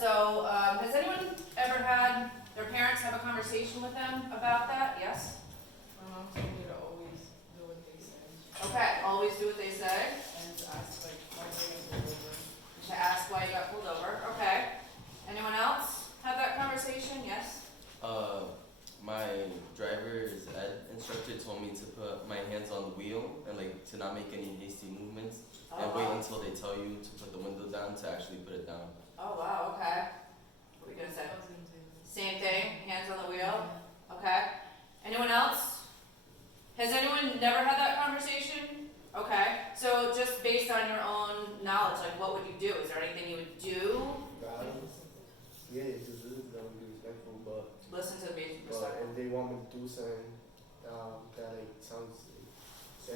So, has anyone ever had their parents have a conversation with them about that? Yes? My mom told me to always do what they say Okay, always do what they say. and to ask like why they get pulled over. To ask why you got pulled over. Okay. Anyone else have that conversation? Yes? My driver's ed instructor told me to put my hands on the wheel and like to not make any hasty movements and wait wow. until they tell you to put the window down to actually put it down. Oh, wow, okay. What are you gonna say? I was gonna say this. Same thing, hands on the wheel? Okay. Anyone else? Has anyone never had that conversation? Okay. So just based on your own knowledge, like what would you do? Is there anything you would do? Yeah, it's just gonna be respectful, but Listen to the music for a second. if they want me to do something that like sounds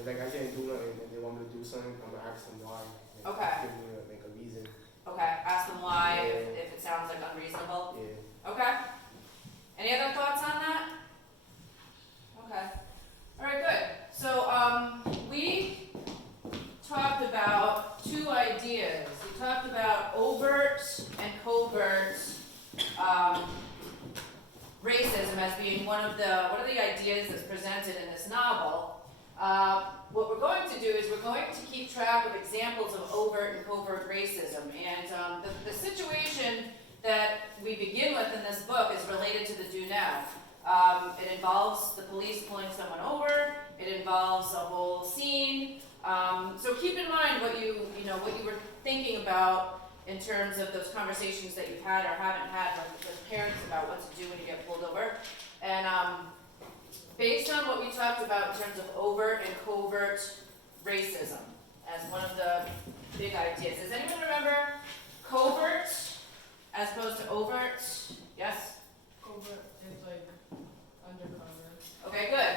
like I can't do nothing, and they want me to do something, I'm gonna ask them why. And Okay. give me like a reason. Okay, ask them why if it sounds like unreasonable. Yeah. Okay. Any other thoughts on that? Okay. All right, good. So we talked about two ideas. We talked about overt and covert racism as being one of the ideas that's presented in this novel. What we're going to do is we're going to keep track of examples of overt and covert racism. And the situation that we begin with in this book is related to the do now. It involves the police pulling someone over. It involves a whole scene. So keep in mind what you were thinking about in terms of those conversations that you've had or haven't had with parents about what to do when you get pulled over. And based on what we talked about in terms of overt and covert racism as one of the big ideas. Does anyone remember covert as opposed to overt? Yes? Covert is like undercover. Okay, good.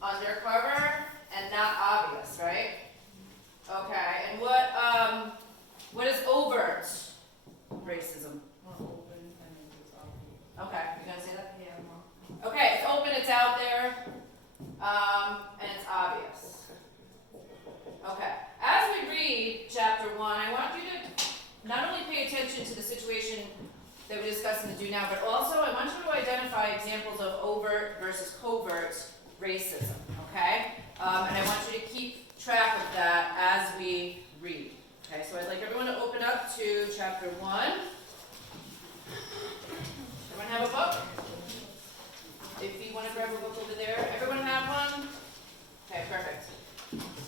Undercover and not obvious, right? Okay, and what is overt racism? More open and it's obvious. Okay, you gonna say that? Yeah, more. Okay, it's open, it's out there, and it's obvious. Okay, as we read chapter 1, I want you to not only pay attention to the situation that we discussed in the do now, but also I want you to identify examples of overt versus covert racism, okay? And I want you to keep track of that as we read. Okay, so I'd like everyone to open up to chapter 1. Everyone have a book? If you want to grab a book over there, everyone have one? Okay, perfect.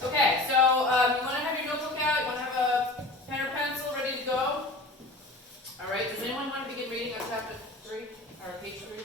Okay, so you want to have your notebook out, you want to have a pen or pencil ready to go? All right, does anyone want to begin reading on chapter 3, or page 3?